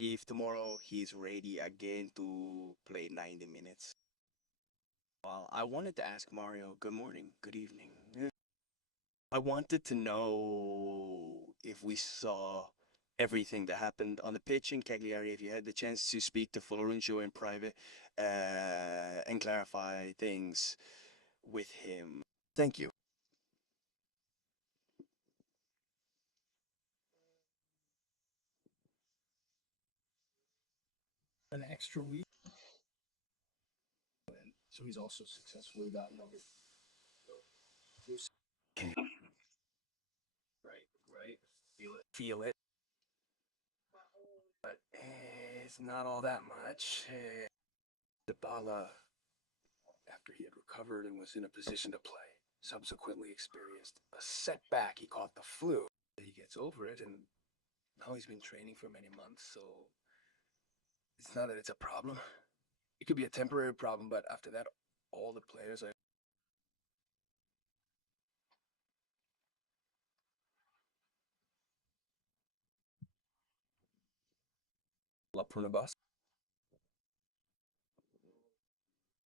if tomorrow he's ready again to play 90 minutes. Well, I wanted to ask Mario, good morning, good evening. I wanted to know if we saw everything that happened on the pitch in Cagliari, if you had the chance to speak to Florencio in private and clarify things with him. Thank you. An extra week. So he's also successfully gotten over. Right. Feel it. But it's not all that much. Dybala, after he had recovered and was in a position to play, subsequently experienced a setback. He caught the flu. He gets over it, and now he's been training for many months, so it's not that it's a problem. It could be a temporary problem, but after that, all the players are... La Prunabas.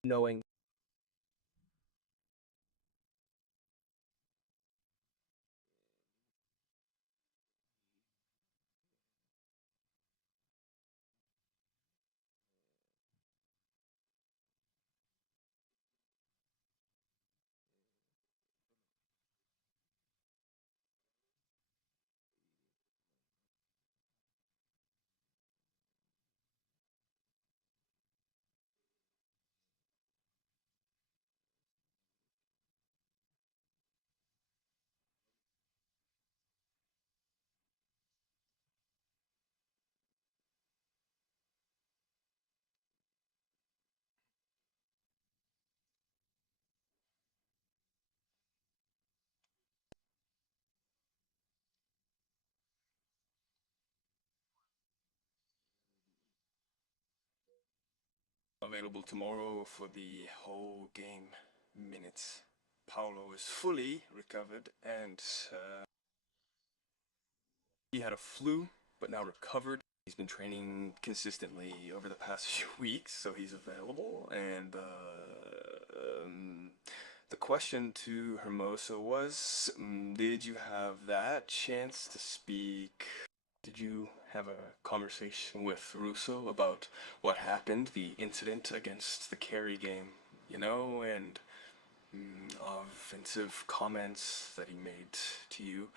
Knowing available tomorrow for the whole game minutes. Paulo is fully recovered and he had a flu, but now recovered. He's been training consistently over the past few weeks, so he's available. And the question to Hermoso was, did you have that chance to speak? Did you have a conversation with Russo about what happened, the incident against the Kerry game, you know, and offensive comments that he made to you?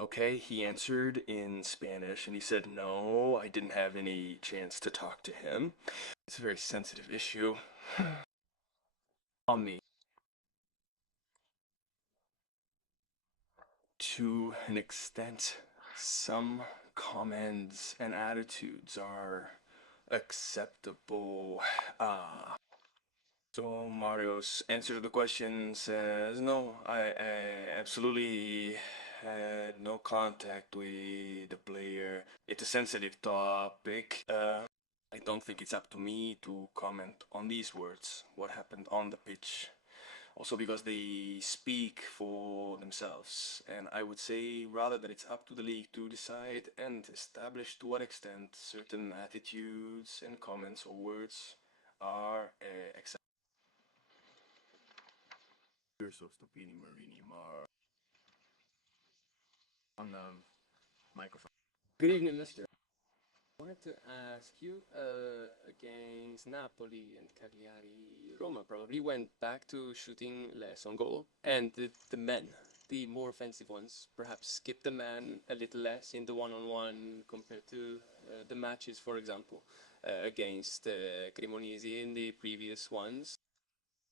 Okay, he answered in Spanish and he said, no, I didn't have any chance to talk to him. It's a very sensitive issue on me. To an extent, some comments and attitudes are acceptable. So Mario's answer to the question says, no, I absolutely had no contact with the player. It's a sensitive topic. I don't think it's up to me to comment on these words, what happened on the pitch. Also because they speak for themselves. And I would say rather that it's up to the league to decide and establish to what extent certain attitudes and comments or words are acceptable. Stupini Marini Mar On the microphone. Good evening, mister. I wanted to ask you, against Napoli and Cagliari, Roma probably went back to shooting less on goal, and the men, the more offensive ones, perhaps skipped the man a little less in the one-on-one compared to the matches, for example, against Cremonese in the previous ones.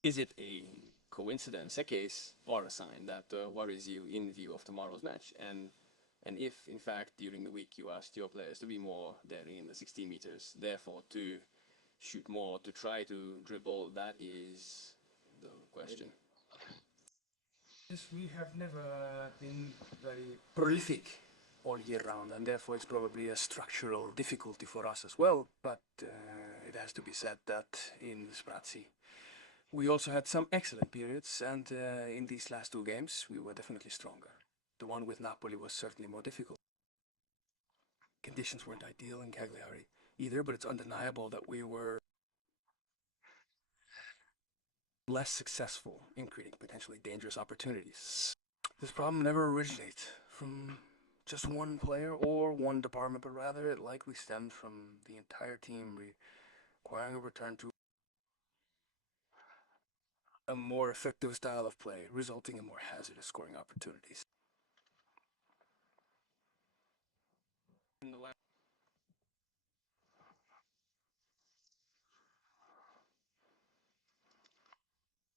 Is it a coincidence, a case, or a sign that worries you in view of tomorrow's match? And if, in fact, during the week you asked your players to be more daring in the 16 meters, therefore to shoot more, to try to dribble, that is the question. Yes, we have never been very prolific all year round, and therefore it's probably a structural difficulty for us as well. But it has to be said that in Sprazzi, we also had some excellent periods, and in these last two games, we were definitely stronger. The one with Napoli was certainly more difficult. Conditions weren't ideal in Cagliari either, but it's undeniable that we were less successful in creating potentially dangerous opportunities. This problem never originates from just one player or one department, but rather it likely stems from the entire team requiring a return to a more effective style of play, resulting in more hazardous scoring opportunities.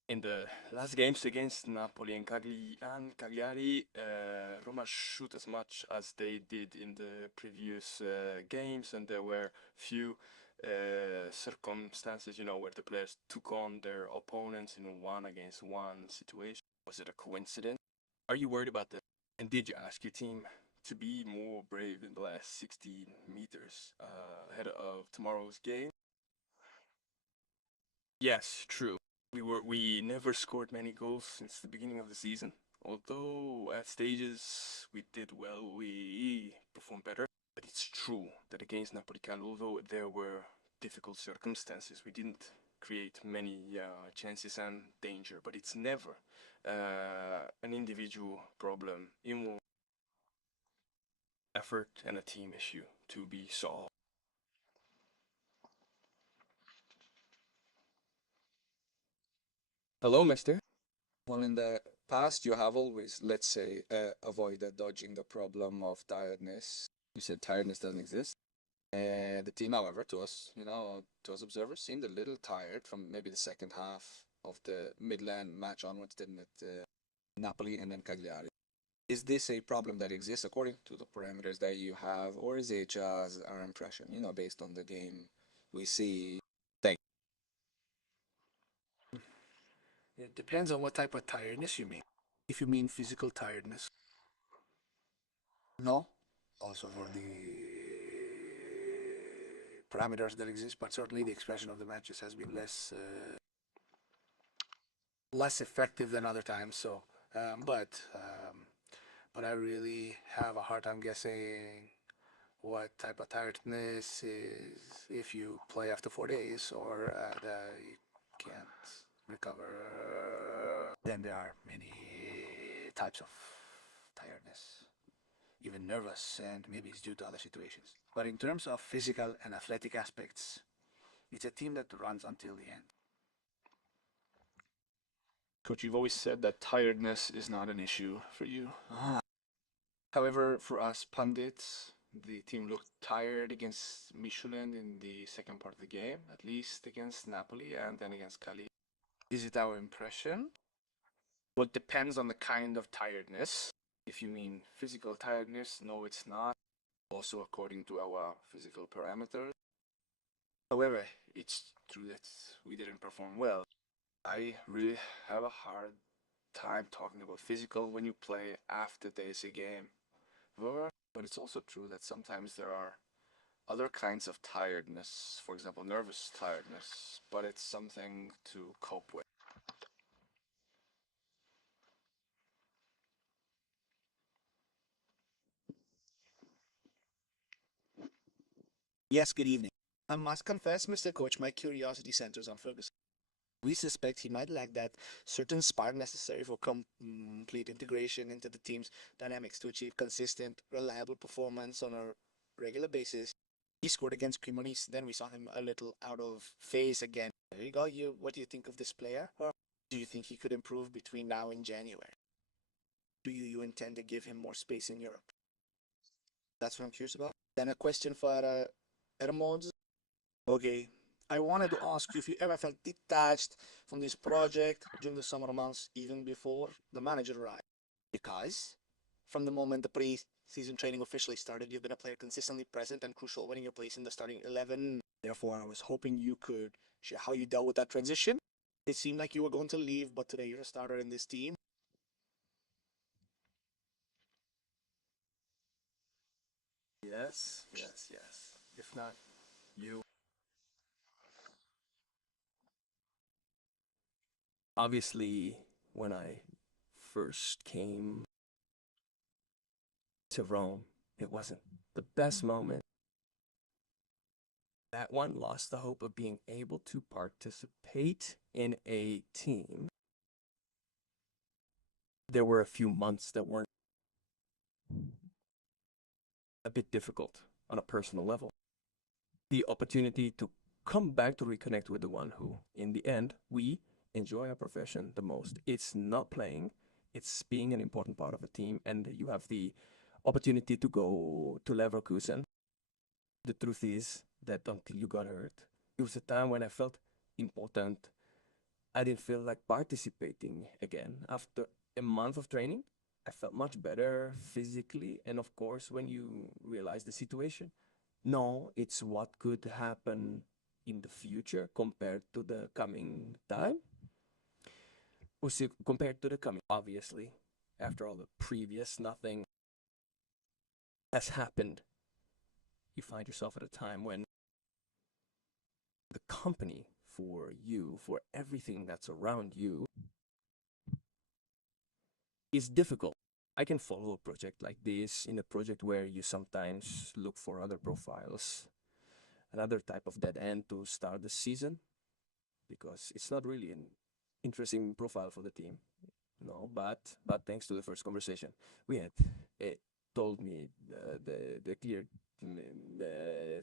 In the last games against Napoli and Cagliari, Roma shoot as much as they did in the previous games, and there were few circumstances, where the players took on their opponents in 1-against-1 situation. Was it a coincidence? Are you worried about that? And did you ask your team to be more brave in the last 60 meters ahead of tomorrow's game? Yes, true. We never scored many goals since the beginning of the season. Although at stages we did well, we performed better. But it's true that against Napoli, although there were difficult circumstances, we didn't create many chances and danger. But it's never an individual problem. In effort and a team issue to be solved. Hello, mister. Well, in the past, you have always, let's say, avoided dodging the problem of tiredness. You said tiredness doesn't exist. The team, however, to us, to us observers, seemed a little tired from maybe the second half of the Midland match onwards, didn't it? Napoli and then Cagliari. Is this a problem that exists according to the parameters that you have, or is it just our impression, based on the game we see? It depends on what type of tiredness you mean. If you mean physical tiredness, no. Also for the parameters that exist, but certainly the expression of the matches has been less effective than other times. So, but I really have a hard time guessing what type of tiredness is if you play after 4 days or that you can't recover. Then there are many types of tiredness, even nervous, and maybe it's due to other situations. But in terms of physical and athletic aspects, it's a team that runs until the end. Coach, you've always said that tiredness is not an issue for you. However, for us pundits, the team looked tired against Michelin in the second part of the game, at least against Napoli and then against Cali. Is it our impression? Well, it depends on the kind of tiredness. If you mean physical tiredness, no, it's not. Also according to our physical parameters. However, it's true that we didn't perform well. I really have a hard time talking about physical when you play after there's a game. But it's also true that sometimes there are other kinds of tiredness, for example, nervous tiredness, but it's something to cope with. Yes, good evening. I must confess, Mr. Coach, my curiosity centers on Ferguson. We suspect he might lack that certain spark necessary for complete integration into the team's dynamics to achieve consistent, reliable performance on a regular basis. He scored against Cremonese, then we saw him a little out of phase again. There you go. What do you think of this player? Or do you think he could improve between now and January? Do you intend to give him more space in Europe? That's what I'm curious about. Then a question for Hermods. Okay, I wanted to ask you if you ever felt detached from this project during the summer months, even before the manager arrived. Because from the moment the pre-season training officially started, you've been a player consistently present and crucial, winning your place in the starting 11. Therefore, I was hoping you could share how you dealt with that transition. It seemed like you were going to leave, but today you're a starter in this team. Yes, yes, yes. If not, you. Obviously, when I first came to Rome, it wasn't the best moment. That one lost the hope of being able to participate in a team. There were a few months that weren't a bit difficult on a personal level. The opportunity to come back to reconnect with the one who, in the end, we enjoy our profession the most. It's not playing, it's being an important part of a team, and you have the opportunity to go to Leverkusen. The truth is that until you got hurt, it was a time when I felt important. I didn't feel like participating again. After a month of training, I felt much better physically. And of course, when you realize the situation, no, it's what could happen in the future compared to the coming time. Ussi, compared to the coming, obviously, after all the previous, nothing has happened. You find yourself at a time when the company for you, for everything that's around you, is difficult. I can follow a project like this in a project where you sometimes look for other profiles, another type of dead end to start the season, because it's not really an interesting profile for the team. No, but thanks to the first conversation we had, it told me the clear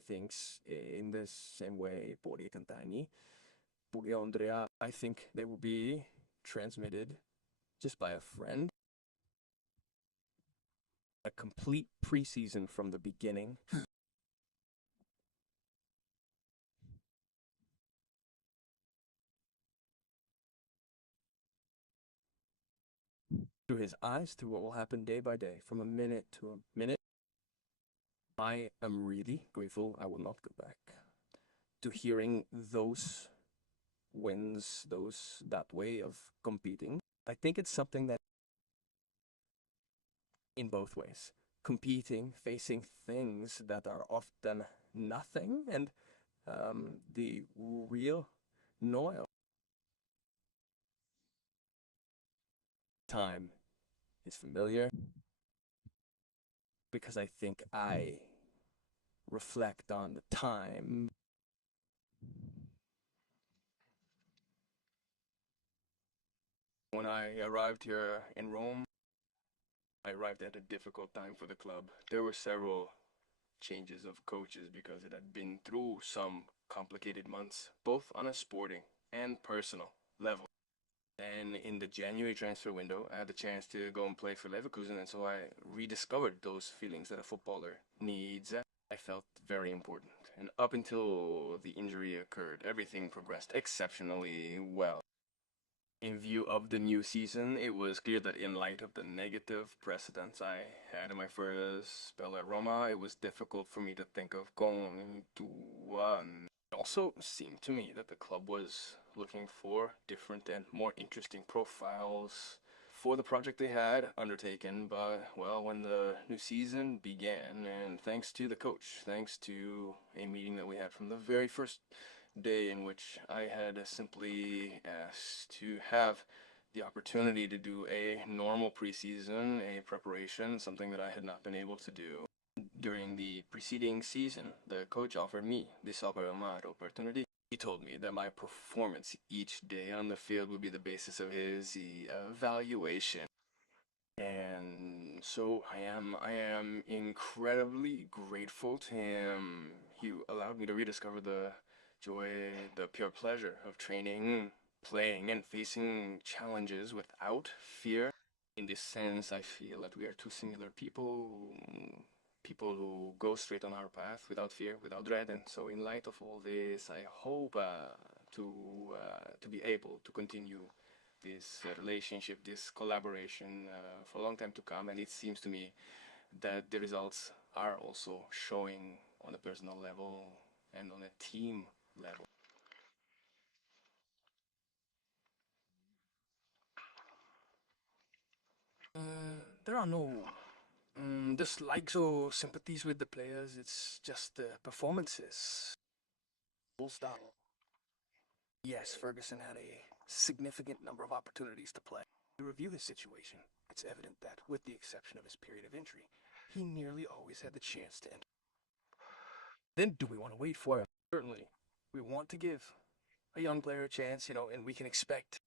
things in the same way Pori Cantani, Puri Andrea. I think they will be transmitted just by a friend. A complete preseason from the beginning. Through his eyes, through what will happen day by day, from a minute to a minute. I am really grateful. I will not go back to hearing those wins, that way of competing. I think it's something that in both ways, competing, facing things that are often nothing, and the real noise. Time is familiar because I think I reflect on the time. When I arrived here in Rome, I arrived at a difficult time for the club. There were several changes of coaches because it had been through some complicated months, both on a sporting and personal level. And in the January transfer window, I had the chance to go and play for Leverkusen, and so I rediscovered those feelings that a footballer needs. I felt very important. And up until the injury occurred, everything progressed exceptionally well. In view of the new season, it was clear that in light of the negative precedents I had in my first spell at Roma, it was difficult for me to think of going to one. It also seemed to me that the club was looking for different and more interesting profiles for the project they had undertaken. But, well, when the new season began, and thanks to the coach, thanks to a meeting that we had from the very first day in which I had simply asked to have the opportunity to do a normal preseason, a preparation, something that I had not been able to do during the preceding season. The coach offered me this opportunity. He told me that my performance each day on the field would be the basis of his evaluation. And so I am incredibly grateful to him. He allowed me to rediscover the joy, the pure pleasure of training, playing, and facing challenges without fear. In this sense, I feel that we are two similar people who go straight on our path without fear, without dread. And so in light of all this, I hope to be able to continue this relationship, this collaboration for a long time to come. And it seems to me that the results are also showing on a personal level and on a team level. There are no dislikes or sympathies with the players. It's just the performances. Full stop. Yes, Ferguson had a significant number of opportunities to play. To review his situation, it's evident that, with the exception of his period of injury, he nearly always had the chance to enter. Then do we want to wait for him? Certainly. We want to give a young player a chance, and we can expect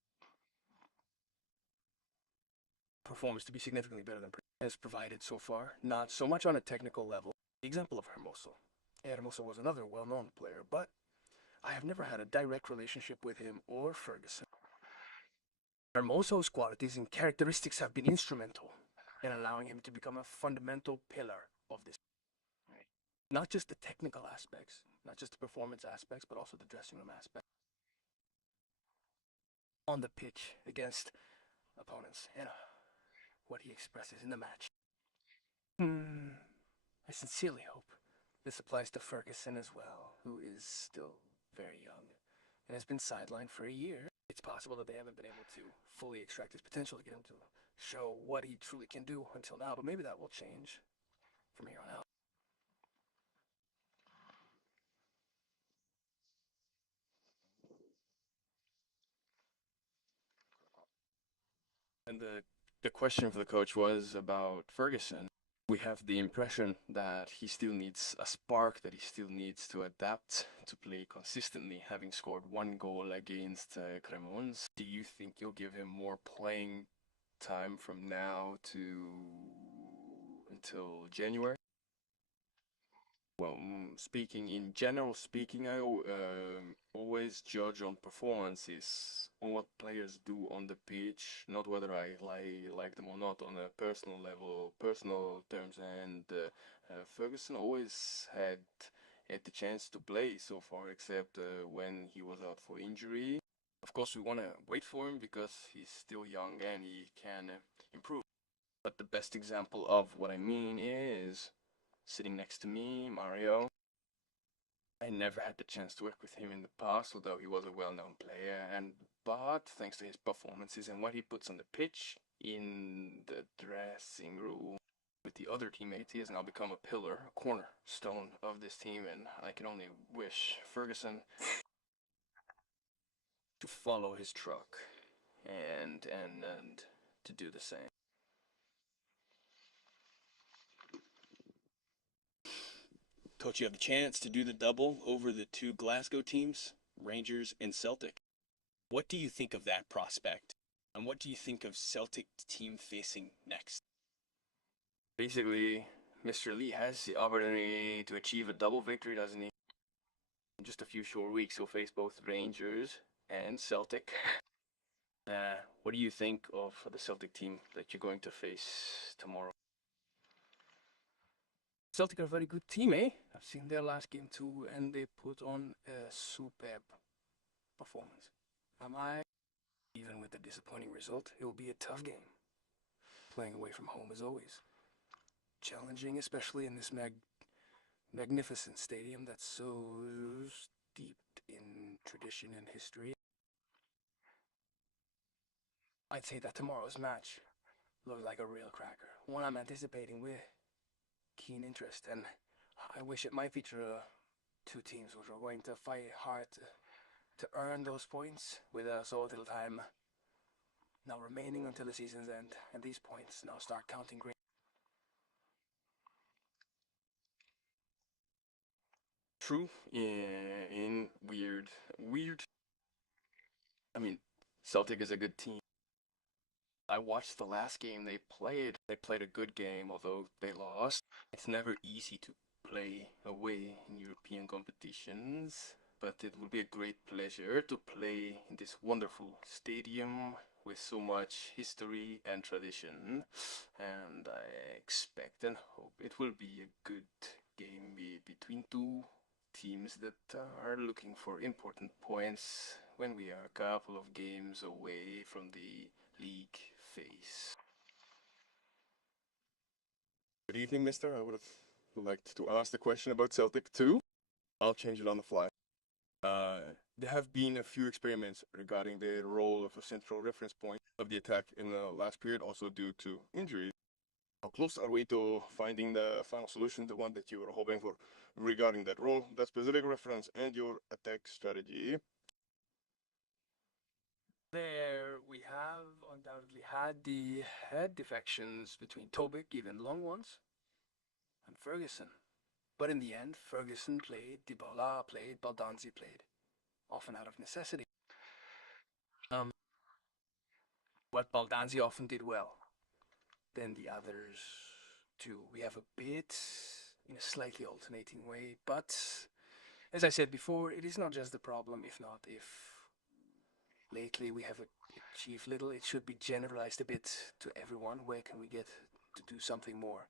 performance to be significantly better than has provided so far. Not so much on a technical level. The example of Hermoso. Hermoso was another well-known player, but I have never had a direct relationship with him or Ferguson. Hermoso's qualities and characteristics have been instrumental in allowing him to become a fundamental pillar of this. Not just the technical aspects, not just the performance aspects, but also the dressing room aspects. On the pitch against opponents, and what he expresses in the match. I sincerely hope this applies to Ferguson as well, who is still very young and has been sidelined for a year. It's possible that they haven't been able to fully extract his potential to get him to show what he truly can do until now, but maybe that will change from here on out. And the question for the coach was about Ferguson. We have the impression that he still needs a spark, that he still needs to adapt to play consistently, having scored 1 goal against Cremons. Do you think you'll give him more playing time from now to until January? Well, speaking in general, I always judge on performances, on what players do on the pitch, not whether I like them or not on a personal level, personal terms. And Ferguson always had the chance to play so far, except when he was out for injury. Of course, we want to wait for him because he's still young and he can improve. But the best example of what I mean is sitting next to me, Mario. I never had the chance to work with him in the past, although he was a well-known player, but thanks to his performances and what he puts on the pitch, in the dressing room, with the other teammates, he has now become a pillar, a cornerstone of this team, and I can only wish Ferguson to follow his truck and to do the same. Coach, you have the chance to do the double over the 2 Glasgow teams, Rangers and Celtic. What do you think of that prospect? And what do you think of Celtic team facing next? Basically, Mr. Lee has the opportunity to achieve a double victory, doesn't he? In just a few short weeks, he'll face both Rangers and Celtic. What do you think of the Celtic team that you're going to face tomorrow? Celtic are a very good team, eh? I've seen their last game too, and they put on a superb performance. Even with the disappointing result, it will be a tough game. Playing away from home as always. Challenging, especially in this magnificent stadium that's so steeped in tradition and history. I'd say that tomorrow's match looks like a real cracker. One I'm anticipating with keen interest, and I wish it might feature 2 teams which are going to fight hard to earn those points with so little time now remaining until the season's end, and these points now start counting green. True, in weird. I mean, Celtic is a good team. I watched the last game they played. They played a good game, although they lost. It's never easy to play away in European competitions, but it will be a great pleasure to play in this wonderful stadium with so much history and tradition. And I expect and hope it will be a good game between 2 teams that are looking for important points when we are a couple of games away from the league phase. Good evening, mister. I would have liked to ask the question about Celtic too. I'll change it on the fly. There have been a few experiments regarding the role of a central reference point of the attack in the last period, also due to injuries. How close are we to finding the final solution, the one that you were hoping for, regarding that role, that specific reference, and your attack strategy? There we have undoubtedly had the head defections between Tobik, even long ones. Ferguson. But in the end, Ferguson played, Dybala played, Baldanzi played, often out of necessity. What Baldanzi often did well, then the others too. We have a bit in a slightly alternating way, but as I said before, it is not just the problem, if lately we have achieved little, it should be generalized a bit to everyone. Where can we get to do something more?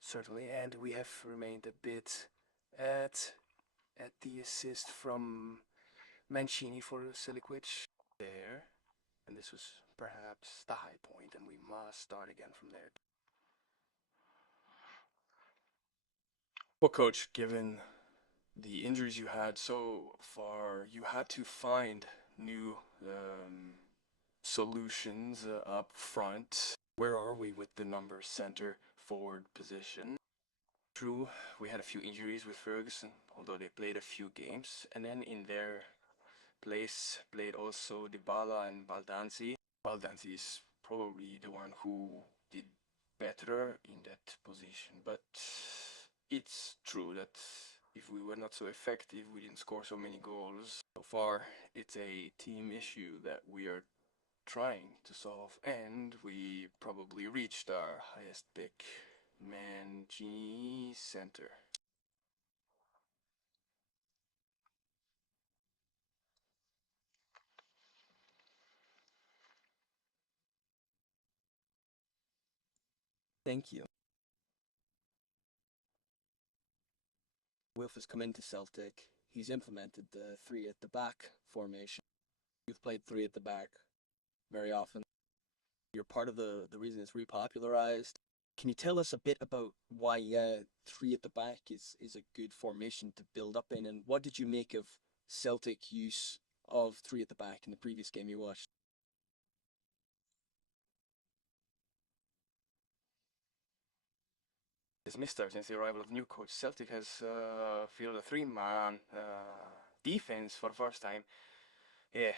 Certainly, and we have remained a bit at the assist from Mancini for Silikwich there, and this was perhaps the high point, and we must start again from there. Well, coach, given the injuries you had so far, you had to find new solutions up front. Where are we with the number center forward position? True, we had a few injuries with Ferguson, although they played a few games, and then in their place played also Dybala and Baldanzi. Baldanzi is probably the one who did better in that position, but it's true that if we were not so effective, we didn't score so many goals. So far, it's a team issue that we are trying to solve, and we probably reached our highest pick, Mancini center. Thank you. Wilf has come into Celtic. He's implemented the three at the back formation. You've played three at the back very often. You're part of the reason it's repopularized. Can you tell us a bit about why three at the back is a good formation to build up in, and what did you make of Celtic use of three at the back in the previous game you watched? As Mister, since the arrival of new coach, Celtic has fielded a three-man defense for the first time. Yeah,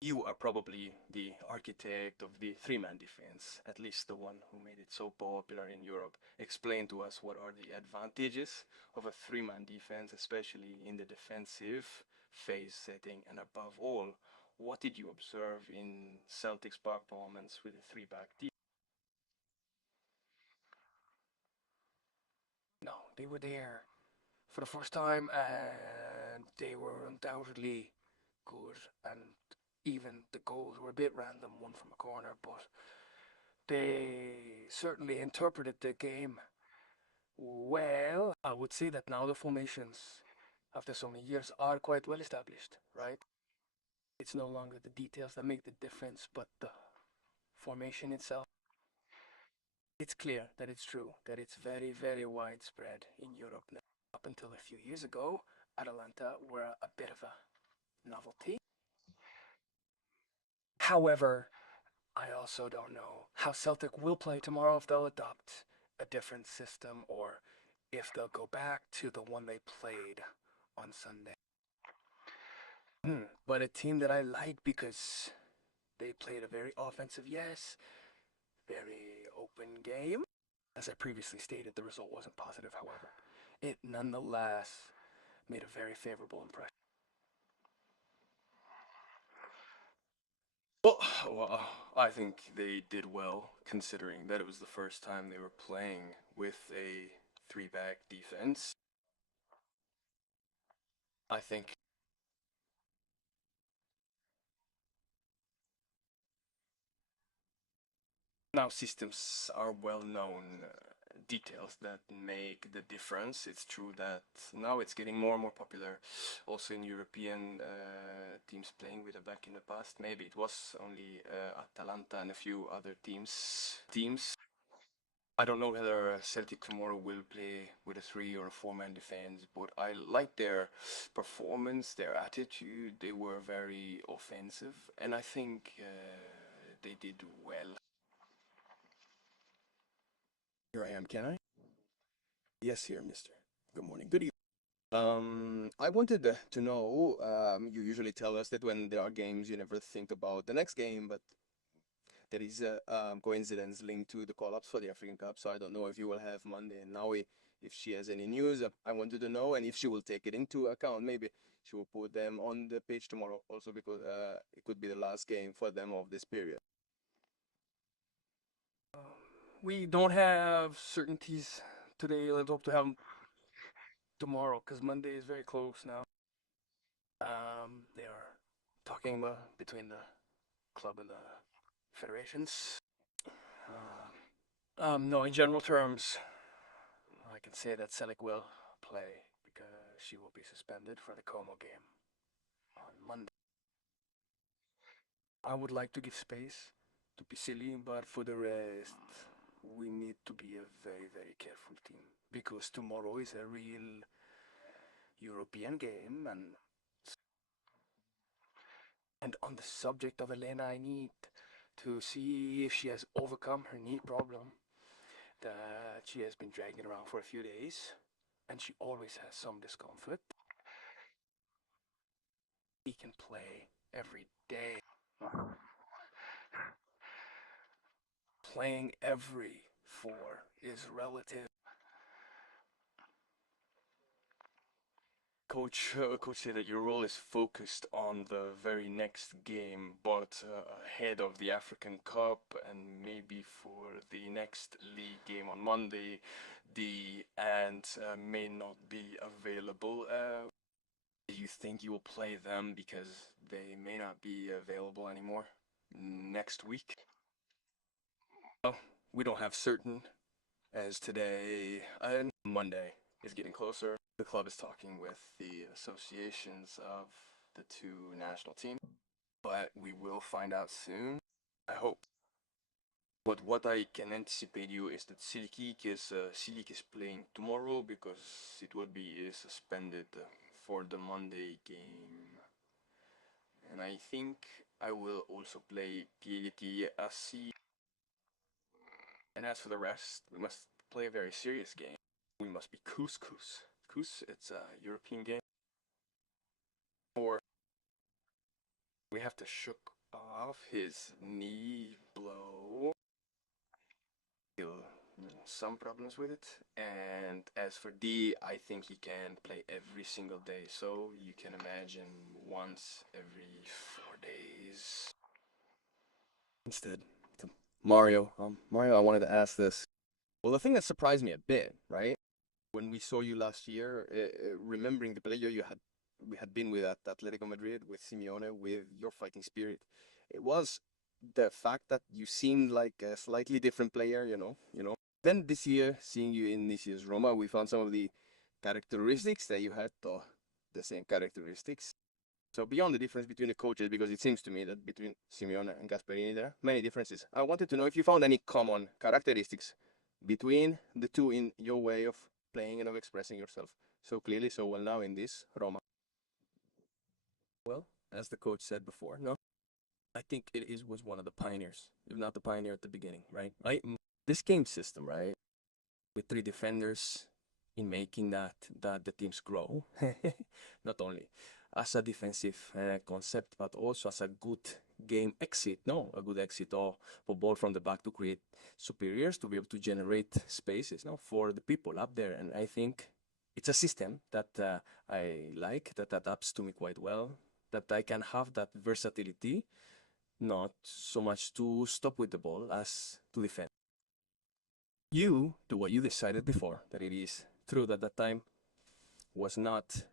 you are probably the architect of the three-man defense, at least the one who made it so popular in Europe. Explain to us what are the advantages of a three-man defense, especially in the defensive phase setting, and above all, what did you observe in Celtic's performance with a three-back defense? No, they were there for the first time, and they were undoubtedly good, and even the goals were a bit random, one from a corner, but they certainly interpreted the game well. I would say that now the formations, after so many years, are quite well established, right? It's no longer the details that make the difference, but the formation itself. It's clear that it's true, that it's very, very widespread in Europe now. Up until a few years ago, Atalanta were a bit of a novelty. However, I also don't know how Celtic will play tomorrow, if they'll adopt a different system or if they'll go back to the one they played on Sunday. But a team that I like because they played a very offensive, yes, very open game. As I previously stated, the result wasn't positive, however. It nonetheless made a very favorable impression. Well, I think they did well, considering that it was the first time they were playing with a three-back defense. I think now systems are well-known details that make the difference. It's true that now it's getting more and more popular, also in European teams playing with a back in the past. Maybe it was only Atalanta and a few other teams. I don't know whether Celtic tomorrow will play with a three or a four-man defense, but I like their performance, their attitude. They were very offensive, and I think they did well. Here I am, can I? Yes, here, mister. Good morning. Good evening. I wanted to know, you usually tell us that when there are games, you never think about the next game, but there is a coincidence linked to the call-ups for the African Cup, so I don't know if you will have Monday and Naui if she has any news, I wanted to know, and if she will take it into account. Maybe she will put them on the page tomorrow, also because it could be the last game for them of this period. We don't have certainties today. Let's hope to have 'em tomorrow, because Monday is very close now. They are talking between the club and the federations. No, in general terms, I can say that Selic will play because she will be suspended for the Como game on Monday. I would like to give space to Pisili, but for the rest, we need to be a very, very careful team because tomorrow is a real European game, and on the subject of Elena, I need to see if she has overcome her knee problem that she has been dragging around for a few days, and she always has some discomfort. He can play every day. Playing every four is relative. Coach said that your role is focused on the very next game, but ahead of the African Cup and maybe for the next league game on Monday, the and may not be available. Do you think you will play them because they may not be available anymore next week? Well, we don't have certain as today and Monday is getting closer. The club is talking with the associations of the two national teams, but we will find out soon, I hope. But what I can anticipate you is that Silik is playing tomorrow because it will be suspended for the Monday game. And I think I will also play Pieti Assi. And as for the rest, we must play a very serious game. We must be Couscous. It's a European game. Or we have to shook off his knee blow. Some problems with it. And as for D, I think he can play every single day. So you can imagine once every 4 days. Instead, to Mario. Mario, I wanted to ask this. Well, the thing that surprised me a bit, right? When we saw you last year, remembering the player we had been with at Atletico Madrid, with Simeone, with your fighting spirit, it was the fact that you seemed like a slightly different player, you know. Then this year, seeing you in this year's Roma, we found some of the characteristics that you had, the same characteristics. So beyond the difference between the coaches, because it seems to me that between Simeone and Gasperini there are many differences, I wanted to know if you found any common characteristics between the two in your way of playing and of expressing yourself so clearly, so well now in this Roma. Well, as the coach said before, no, I think was one of the pioneers, if not the pioneer at the beginning, right? This game system, right, with 3 defenders in making that the teams grow, not only as a defensive concept, but also as a good game exit, a good exit or ball from the back to create superiors, to be able to generate spaces, for the people up there. And I think it's a system that I like, that adapts to me quite well, that I can have that versatility, not so much to stop with the ball as to defend. You do what you decided before, that it is true that time was not,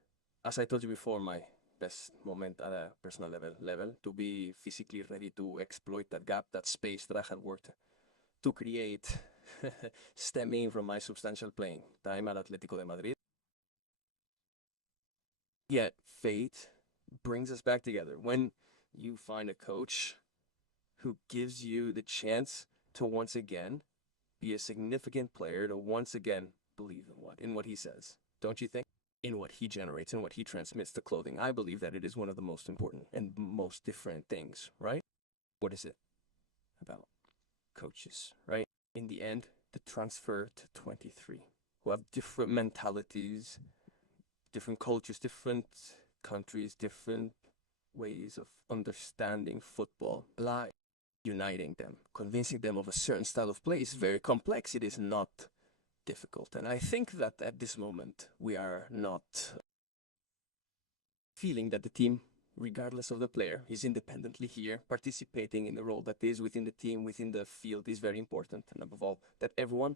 as I told you before, my best moment at a personal level to be physically ready to exploit that gap, that space that I had worked to create, stemming from my substantial playing time at Atletico de Madrid. Yet fate brings us back together when you find a coach who gives you the chance to once again be a significant player, to once again believe in what he says. Don't you think? In what he generates and what he transmits to clothing. I believe that it is one of the most important and most different things, right? What is it about coaches, right? In the end, the transfer to 23, who have different mentalities, different cultures, different countries, different ways of understanding football, uniting them, convincing them of a certain style of play is very complex. It is not difficult. And I think that at this moment, we are not feeling that the team, regardless of the player, is independently here, participating in the role that is within the team, within the field, is very important. And above all, that everyone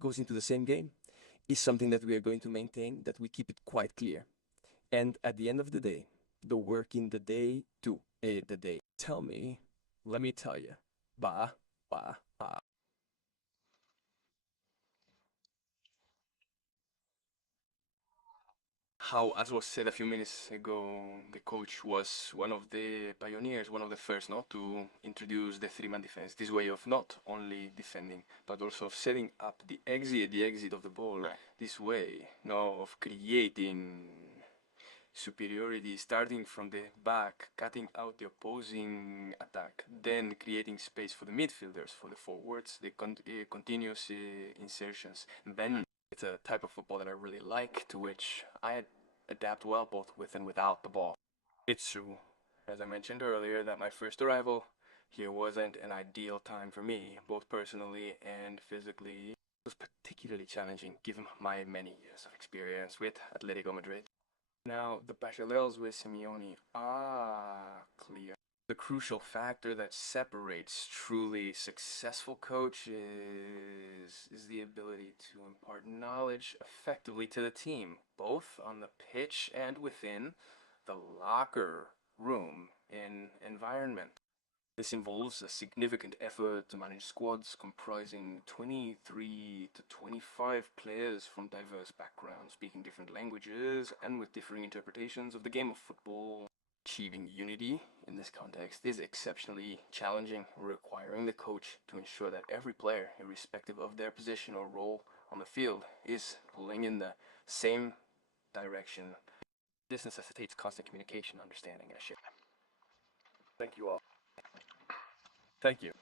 goes into the same game is something that we are going to maintain, that we keep it quite clear. And at the end of the day, the work in the day too, the day. Tell me, let me tell you, ba, ba, ba. How, as was said a few minutes ago, the coach was one of the pioneers, one of the first, not to introduce the three-man defense. This way of not only defending, but also of setting up the exit of the ball. Right. This way, of creating superiority, starting from the back, cutting out the opposing attack, then creating space for the midfielders, for the forwards, the continuous insertions. And then it's a type of football that I really like, to which I adapt well both with and without the ball. It's true, as I mentioned earlier, that my first arrival here wasn't an ideal time for me, both personally and physically. It was particularly challenging given my many years of experience with Atletico Madrid. Now, the parallels with Simeone are clear. The crucial factor that separates truly successful coaches is the ability to impart knowledge effectively to the team, both on the pitch and within the locker room environment. This involves a significant effort to manage squads comprising 23 to 25 players from diverse backgrounds, speaking different languages and with differing interpretations of the game of football. Achieving unity in this context is exceptionally challenging, requiring the coach to ensure that every player, irrespective of their position or role on the field, is pulling in the same direction. This necessitates constant communication, understanding, and sharing. Thank you all. Thank you.